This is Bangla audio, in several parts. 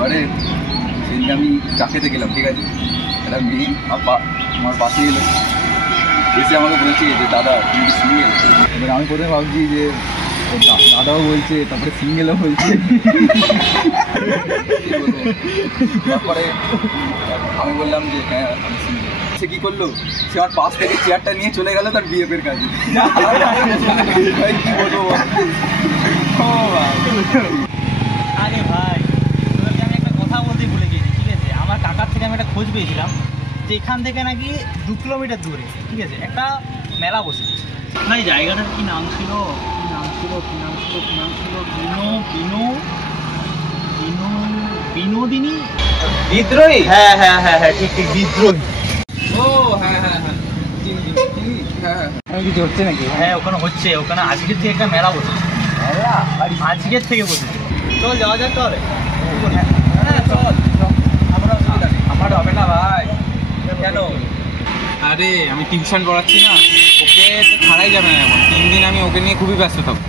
এবারে সেদিনকে আমি চা খেতে গেলাম, ঠিক আছে, একটা মেয়ে আমার পাশে এলো, এসে আমাকে বলছে যে দাদা তুমি কি সিঙ্গেল? এবার আমি প্রথমে ভাবছি যে দাদাও বলছে, তারপরে সিঙ্গেলও বলছে। তারপরে আমি বললাম যে হ্যাঁ আমি সিঙ্গেল। সে কি করলো, সে আমার পাশ থেকে চেয়ারটা নিয়ে চলে গেল তার বিএফের কাজে। কি বলবো? আরে ভাই তোদেরকে আমি একটা কথা বলতে ভুলে গিয়েছি, ঠিক আছে। আমার কাকার থেকে আমি একটা খোঁজ পেয়েছিলাম যে এখান থেকে নাকি 2 কিলোমিটার দূরে, ঠিক আছে, একটা মেলা বসে। না এই জায়গাটার কি নাম ছিল বিনোদিনী বিদ্রোহী। হ্যাঁ হ্যাঁ হ্যাঁ হ্যাঁ ঠিক ঠিক বিদ্রোহী। ও হ্যাঁ হ্যাঁ হ্যাঁ হ্যাঁ, কিছু হচ্ছে নাকি? হ্যাঁ ওখানে হচ্ছে, ওখানে আজকের থেকে একটা মেলা বসেছে। আজকের থেকে বসেছে। চল যাওয়া যাক তাহলে। হ্যাঁ চল, আমার হবে না ভাই। কেন? আরে আমি টিউশন পড়াচ্ছি না, ওকে তো ছাড়াই যাবে না এখন। 3 দিন আমি ওকে নিয়ে খুবই ব্যস্ত থাকবো,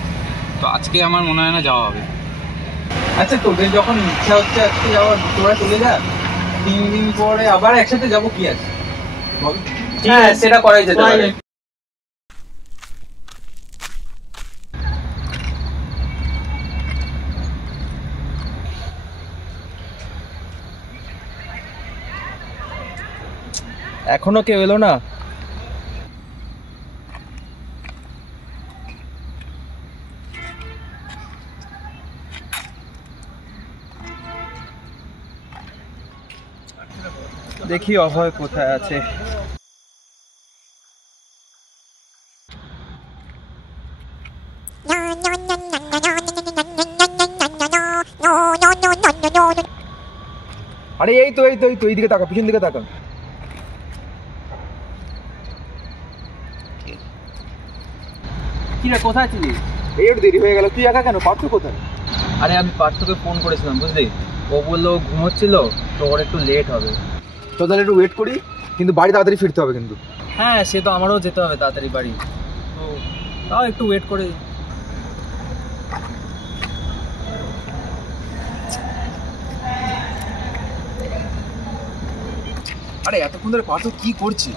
তো আজকে আমার মনে হয় না যাওয়া হবে। আচ্ছা তোদের যখন ইচ্ছা হচ্ছে আজকে যাওয়ার, তোরা চলে যা, 3 দিন পরে আবার একসাথে যাবো, কি আছে বল? হ্যাঁ সেটা করাই যেতে পারে। এখনো কেউ এলো না? দেখি অভয় কোথায় আছে। আরে এই তো এইদিকে তাকা, পিছন দিকে তাকা। কি রে কোথায় ছিলিস? এই একটু দেরি হয়ে গেল, তুই একা কেন? পার্থ কোথায়? আরে আমি পার্থকে ফোন করেছিলাম বুঝলি, ও বললো ঘুমোচ্ছিল, তো ওর একটু লেট হবে। তো তাহলে একটু ওয়েট করি, কিন্তু বাড়ি তাড়াতাড়ি ফিরতে হবে কিন্তু। হ্যাঁ সে তো আমারও যেতে হবে তাড়াতাড়ি বাড়ি, তো তাও একটু ওয়েট করে। আরে এতক্ষণ ধরে পার্থ কি করছে?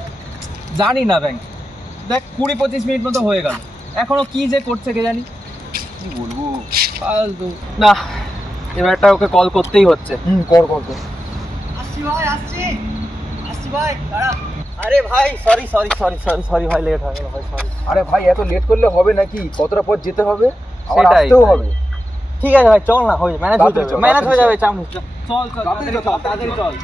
জানি না ব্যাংক, দেখ 20-25 মিনিট মতো হয়ে গেল, এখনো কি যে করছে কে জানি। কি বলবো, ফালতু না, এবার একটা ওকে কল করতেই হচ্ছে। কর। আসছি ভাই, আসছি ভাই, দাঁড়া। আরে ভাই সরি ভাই, লেট হয়ে গেল ভাই, সরি। আরে ভাই এত লেট করলে হবে নাকি? কতটা পথ যেতে হবে, আবার সেটাই, আসতেও হবে। ঠিক আছে ভাই চল না, হয়ে ম্যানেজ হয়ে যাবে, ম্যানেজ হয়ে যাবে, চাপ নিস। চল তাড়াতাড়ি চল।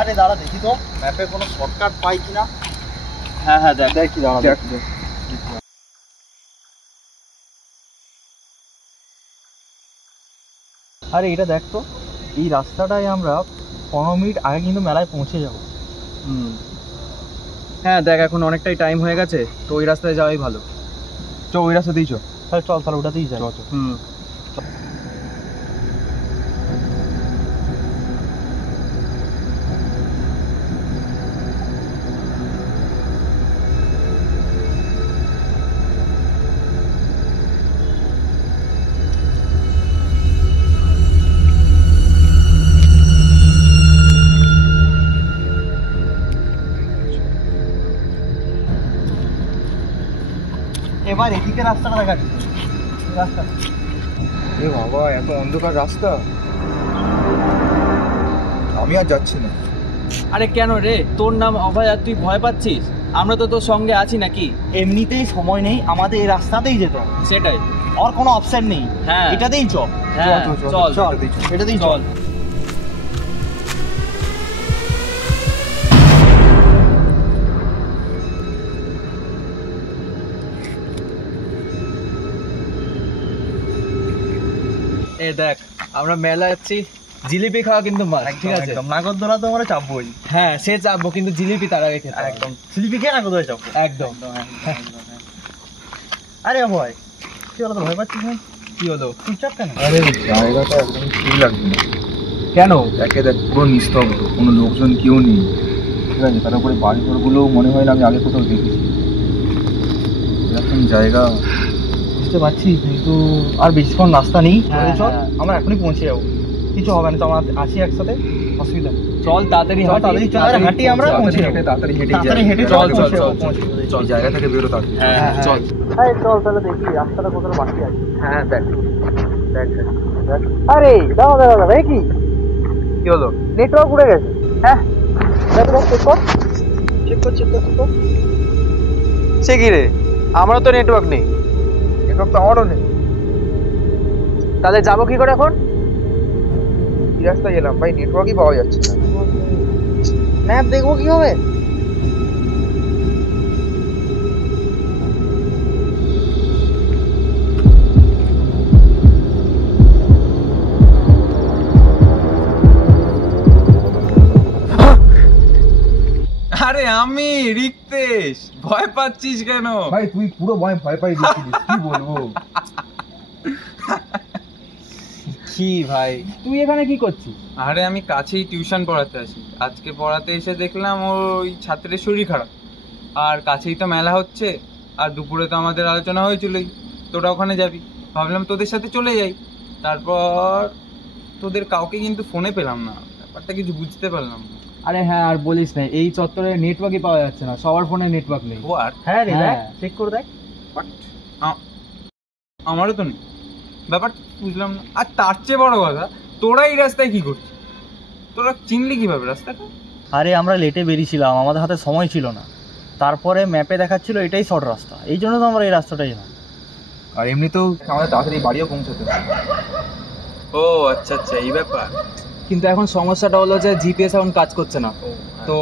আরে দাঁড়া দেখি তো ম্যাপে কোনো শর্টকাট পাই কিনা। হ্যাঁ দেখ কি দাঁড়া। আরে এটা দেখ তো, এই রাস্তাটায় আমরা 15 মিনিট আগে কিন্তু মেলায় পৌঁছে যাব। হ্যাঁ দেখ এখন অনেকটাই টাইম হয়ে গেছে, তো ওই রাস্তায় যাওয়াই ভালো। ওই রাস্তাতেই চল। তাহলে ওটাতেই যাই। এবার এদিকে রাস্তাটা দেখাচ্ছি, রাস্তা। এ বাবা এত অন্ধকার রাস্তা, আমি আর যাচ্ছি না। আরে কেন রে, তোর নাম অভয় আর তুই ভয় পাচ্ছিস? আমরা তো তোর সঙ্গে আছি নাকি? এমনিতেই সময় নেই, আমাদের এই রাস্তাতেই যেতে হবে, সেটাই। আর কোনো অপশন নেই। হ্যাঁ এটাতেই চল। হ্যাঁ চল এটাতেই চল। এ দেখ আমরা মেলা যাচ্ছি, জিলিপি খাওয়া কিন্তু মাস্ট, ঠিক আছে? একদম নাগরদোলা তো আমরা চাপবই। হ্যাঁ সে চাপবো, কিন্তু জিলিপি তার আগে খেতে হবে। একদম স্লিপি খেয়ে নাগরদোলা চাপবো। একদম। আরে ভয় কি হলো, তো ভয় পাচ্ছিস না? কি হলো চুপচাপ কেন? আরে জায়গাটা একদম ঠিক লাগছে না। কেন? একে দেখ পুরো নিস্তব্ধ, কোনো লোকজন কেউ নেই, ঠিক আছে? তার উপরে বাড়িঘরগুলোও মনে হয় না আমি আগে কোথাও দেখেছি। এরকম জায়গা। বুঝতে পারছি, কিন্তু আর বেশিক্ষণ রাস্তা নেই। চল আমরা এখনই পৌঁছে যাবো, কিছু হবে না তো, আমরা আছি একসাথে, অসুবিধা নেই। চল তাড়াতাড়ি চল তাড়াতাড়ি চল, আরে হাঁটি আমরা পৌঁছে যাবো। তাড়াতাড়ি হেঁটে তাড়াতাড়ি যাই। হেঁটে চল, চল চল, চল চল জায়গা থেকে বেরো তাড়াতাড়ি। হ্যাঁ চল। আরে চল তাহলে দেখি রাস্তাটা কোথাও বাকি আছে। হ্যাঁ দেখ দেখ দেখ। আরে দাও দাও দাও, কি কি হলো? নেটওয়ার্ক উড়ে গেছে। হ্যাঁ দেখ দেখ, চেক কর চেক কর চেক কর চেক কর। সে কি রে, আমারও তো নেটওয়ার্ক নেই। নেটওয়ার্ক তো আমারও নেই। তাহলে যাবো কি করে এখন? কি রাস্তায় এলাম ভাই, নেটওয়ার্কই পাওয়া যাচ্ছে না। ম্যাপ দেখবো কি হবে? আরে আমি রিক্তেশ, ভয় পাচ্ছিস কেন? ভাই তুই পুরো ভয় ভয় পাই দিচ্ছিস, কি বলবো। কি ভাই তুই এখানে কি করছিস? আরে আমি কাছেই টিউশন পড়াতে আসি, আজকে পড়াতে এসে দেখলাম ওই ছাত্রের শরীর খারাপ, আর কাছেই তো মেলা হচ্ছে, আর দুপুরে তো আমাদের আলোচনা হয়েছিলই তোরা ওখানে যাবি, ভাবলাম তোদের সাথে চলে যাই। তারপর তোদের কাউকে কিন্তু ফোনে পেলাম না, ব্যাপারটা কিছু বুঝতে পারলাম না। আরে হ্যাঁ আর বলিস না, এই চত্বরে নেটওয়ার্কই পাওয়া যাচ্ছে না, সবার ফোনে নেটওয়ার্ক নেই। ও আর হ্যাঁ রে, হ্যাঁ। দেখ চেক করে দেখ। বাট আমারও তো নেই, ব্যাপারটা বুঝলাম না। আর তার চেয়ে বড় কথা, তোরা এই রাস্তায় কি করছিস? তোরা চিনলি কিভাবে রাস্তাটা? আরে আমরা লেটে বেরিয়েছিলাম, আমাদের হাতে সময় ছিল না, তারপরে ম্যাপে দেখাচ্ছিল এটাই শর্ট রাস্তা, এই জন্য তো আমরা এই রাস্তাটাই এলাম। আর এমনিতেও আমাদের তাড়াতাড়ি বাড়িও পৌঁছাতে হবে। ও আচ্ছা আচ্ছা, এই ব্যাপার। কিন্তু এখন সমস্যাটা হলো যে জিপিএস এখন কাজ করছে না, তো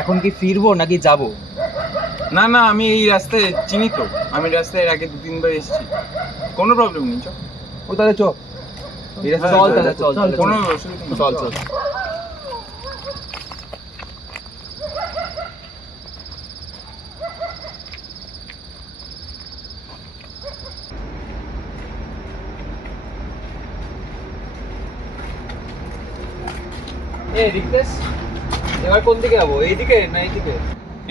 এখন কি ফিরবো নাকি যাবো? না না, আমি এই রাস্তায় চিনি তো, আমি রাস্তায় এর আগে 2-3 বার এসেছি, কোনো প্রবলেম নেই। চল ও তাহলে চল এই রাস্তায় চল তাহলে, চল কোনো অসুবিধা নেই, চল চল। রিক্তেশ, এবার কোন দিকে যাবো, এইদিকে না এইদিকে?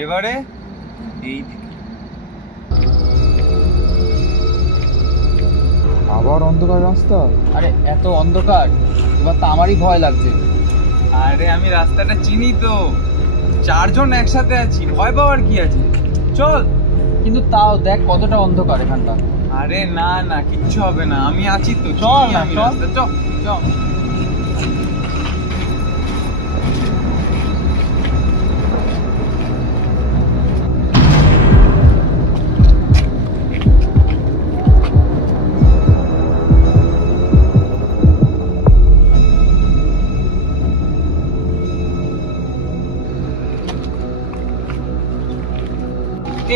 এবারে এই দিকে। আবার অন্ধকার রাস্তা। আরে এত অন্ধকার, এবার তো আমারই ভয় লাগছে। আরে আমি রাস্তাটা চিনি তো, 4 জন একসাথে আছি, ভয় পাওয়ার কি আছে, চল। কিন্তু তাও দেখ কতটা অন্ধকার এখানটা। আরে না না, কিচ্ছু হবে না, আমি আছি তো, চল চিনি না, আমি চল। রাস্তা, চল চল।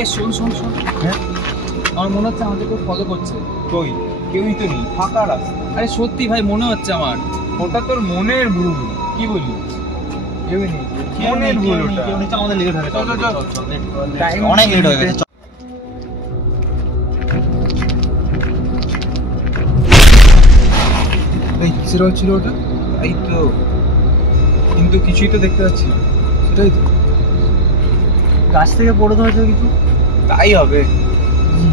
এ শোন শোন শোন, হ্যাঁ? আমার মনে হচ্ছে আমাদেরকে ফলো করছে। কই, কেউই তো নেই, ফাঁকা রাস্তা। আরে সত্যি ভাই মনে হচ্ছে আমার। ওটা তোর মনের ভুল, কি বলি? কেউই নেই, মনের ভুল ওটা। আমাদের লেট হবে, চল, চল, চল। Time অনেক লেট হয়ে গেছে। এই কিসের হচ্ছিল ওটা? এই তো, কিন্তু কিছুই তো দেখতে পাচ্ছি না। সেটাই তো। গাছ থেকে পড়ে ধরেছে কিছু। তাই হবে,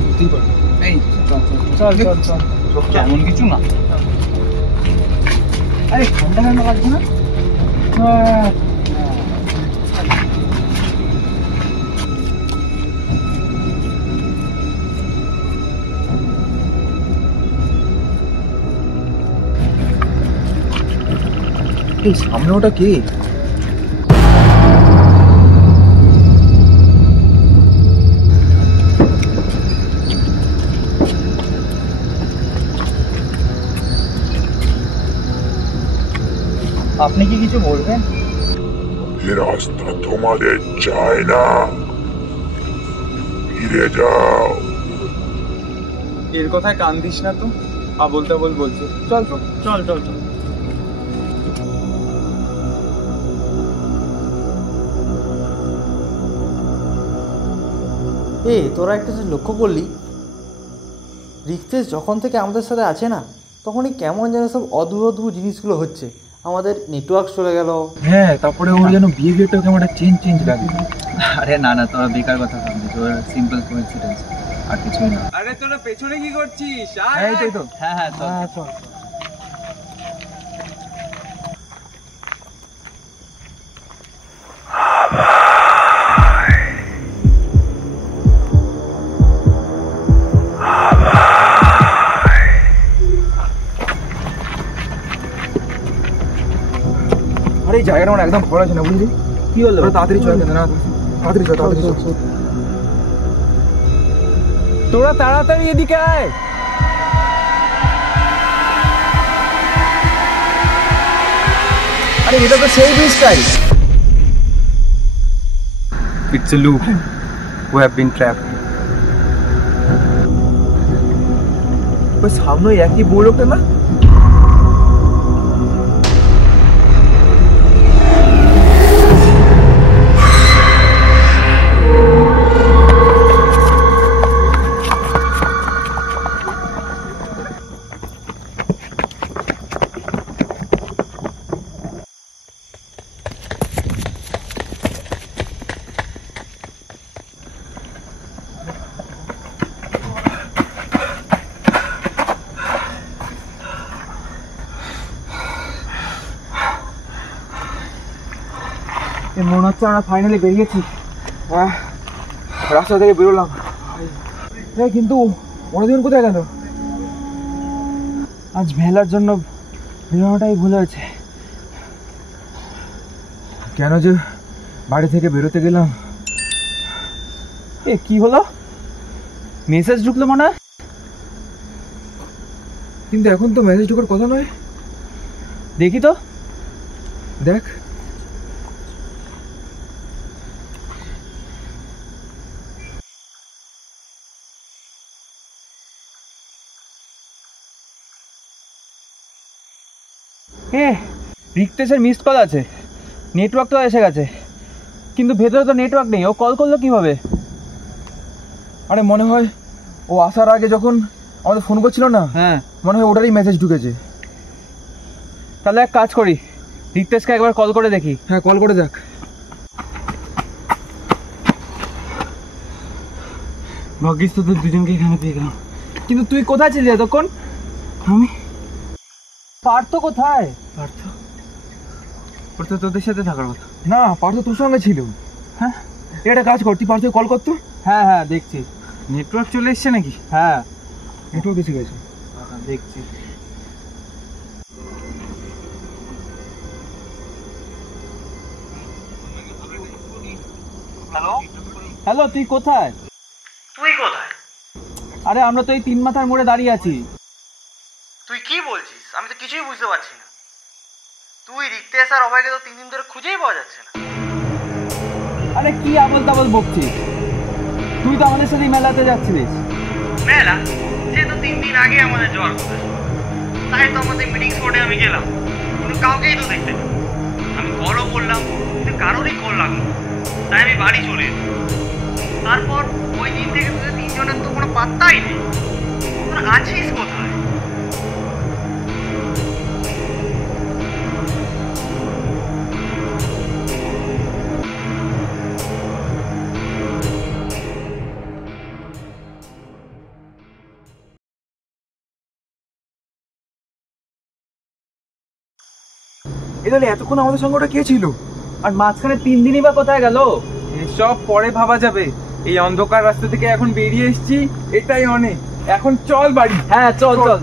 বুঝতেই পারি। এই চল চল চল। এমন কিছু না। আরে ঠান্ডা ঠান্ডা লাগছে না? এই সামনে ওটা কে? আপনি কি কিছু বলবেন? এ রাস্তা তোমাদের চাই না, ফিরে যাও। এর কথায় কান দিস না তো, আবল তাবল বলছে। চল চল চল চল চল। তোরা একটা লক্ষ্য করলি, রিক্তেশ যখন থেকে আমাদের সাথে আছে না, তখনই কেমন যেন সব অদ্ভুত অদ্ভুত জিনিসগুলো হচ্ছে। আমাদের নেটওয়ার্ক চলে গেল। হ্যাঁ, তারপরে ওর যেন বিহেভিয়ারটাও কেমন একটা চেঞ্জ লাগে। আরে না না, তোরা বেকার কথা ভাবছিস, ওর সিম্পল কোইন্সিডেন্স, আর কিছুই না। আরে তোরা পেছনে কি করছিস? এই তো হ্যাঁ হ্যাঁ চল। আরে এই জায়গাটা আমার একদম ভালো আছে না, বুঝলি? কি হলো? তাড়াতাড়ি চল, না তাড়াতাড়ি চল। তোরা তাড়াতাড়ি এদিকে আয়। আরে এটা তো সেই ব্রিজটাই। It's a loop. We have been trapped. ওই সামনে একই বড় লোকটা না? মনে হচ্ছে আমরা ফাইনালি বেরিয়েছি। রাস্তা থেকে বেরোলাম, কিন্তু অনেকদিন কোথায় গেল? আজ মেলার জন্য বেরোনোটাই ভুল হয়েছে। কেন যে বাড়ি থেকে বেরোতে গেলাম। কি হলো? মেসেজ ঢুকলো মনে হয়। কিন্তু এখন তো মেসেজ ঢোকার কথা নয়। দেখি তো। দেখ, রিক্তেশের মিসড কল আছে, নেটওয়ার্ক তো এসে গেছে, কিন্তু ভেতরে তো নেটওয়ার্ক নেই। ও কল করলো কিভাবে? আরে মনে হয় ও আসার আগে যখন আমাদের ফোন করছিল না, হ্যাঁ মনে হয় ওটারই মেসেজ ঢুকেছে। তাহলে এক কাজ করি, রিক্তেশকে একবার কল করে দেখি। হ্যাঁ, কল করে দেখ। ভাগ্যিস তো দুজনকে এখানে পেয়ে গেলাম। কিন্তু তুই কোথায় ছিলি এতক্ষণ? আমি পার্থ কোথায়? পার্থ, ওর তো তোদের সাথে থাকার কথা। না, পার্থ তোর সঙ্গে ছিল। হ্যাঁ এটা কাজ কর, তুই পার্থকে কল করতো। হ্যাঁ হ্যাঁ দেখছি। নেটওয়ার্ক চলে এসছে নাকি? হ্যাঁ নেটওয়ার্ক এসে গেছে। দেখছি। হ্যালো, তুই কোথায়? তুই কোথায়? আরে আমরা তো এই 3 মাথার মোড়ে দাঁড়িয়ে আছি। তুই কি বলছিস? আমি তো কিছুই বুঝতে পারছি না। তুই রিক্তেশ আর অভয়কে তো 3 দিন ধরে খুঁজেই পাওয়া যাচ্ছে না। আরে কি আবল তাবল বকছিস? তুই তো আমাদের সাথে মেলাতে যাচ্ছিলিস। মেলা? সে তো 3 দিন আগে আমাদের যাওয়ার কথা ছিল। তাই তো আমাদের মিটিং স্পটে আমি গেলাম, কিন্তু কাউকেই তো দেখতে পেলাম না। আমি কলও করলাম, কিন্তু কারোরই কল লাগলো না। তাই আমি বাড়ি চলে এলাম। তারপর ওই দিন থেকে তোদের 3 জনের তো কোনো পাত্তাই নেই। তোরা আছিস কোথায়? তাহলে এতক্ষণ আমাদের সঙ্গে ওটা কে ছিল? আর মাঝখানে 3 দিনই বা কোথায় গেল? এসব পরে ভাবা যাবে। এই অন্ধকার রাস্তা থেকে এখন বেরিয়ে এসেছি, এটাই অনেক। এখন চল বাড়ি। হ্যাঁ চল চল।